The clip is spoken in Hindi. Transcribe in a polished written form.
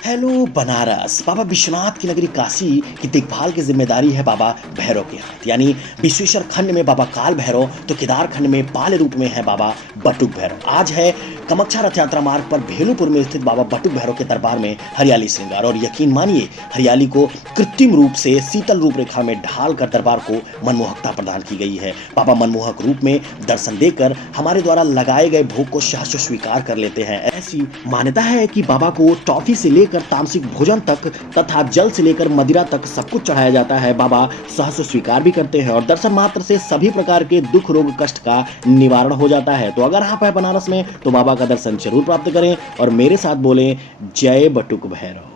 हेलो बनारस। बाबा विश्वनाथ की नगरी काशी की देखभाल की जिम्मेदारी है बाबा भैरव के हाथ। यानी विश्वेश्वर खंड में बाबा काल भैरव तो केदार खंड में बाल रूप में है बाबा बटुक भैरव। आज है कामाख्या रथ यात्रा मार्ग पर भेलुपुर में स्थित बाबा बटुक भैरव के दरबार में हरियाली श्रृंगार। और यकीन मानिए, हरियाली को कृत्रिम रूप से शीतल रूपरेखा में ढाल कर दरबार को मनमोहकता प्रदान की गई है। बाबा मनमोहक रूप में दर्शन देकर हमारे द्वारा लगाए गए भोग को सहर्ष स्वीकार कर लेते हैं। ऐसी मान्यता है कि बाबा को टॉफी से लेकर तामसिक भोजन तक तथा जल से लेकर मदिरा तक सब कुछ चढ़ाया जाता है। बाबा सहर्ष स्वीकार भी करते हैं और दर्शन मात्र से सभी प्रकार के दुख रोग कष्ट का निवारण हो जाता है। तो अगर आप है बनारस में तो बाबा का दर्शन जरूर प्राप्त करें और मेरे साथ बोलें जय बटुक भैरव।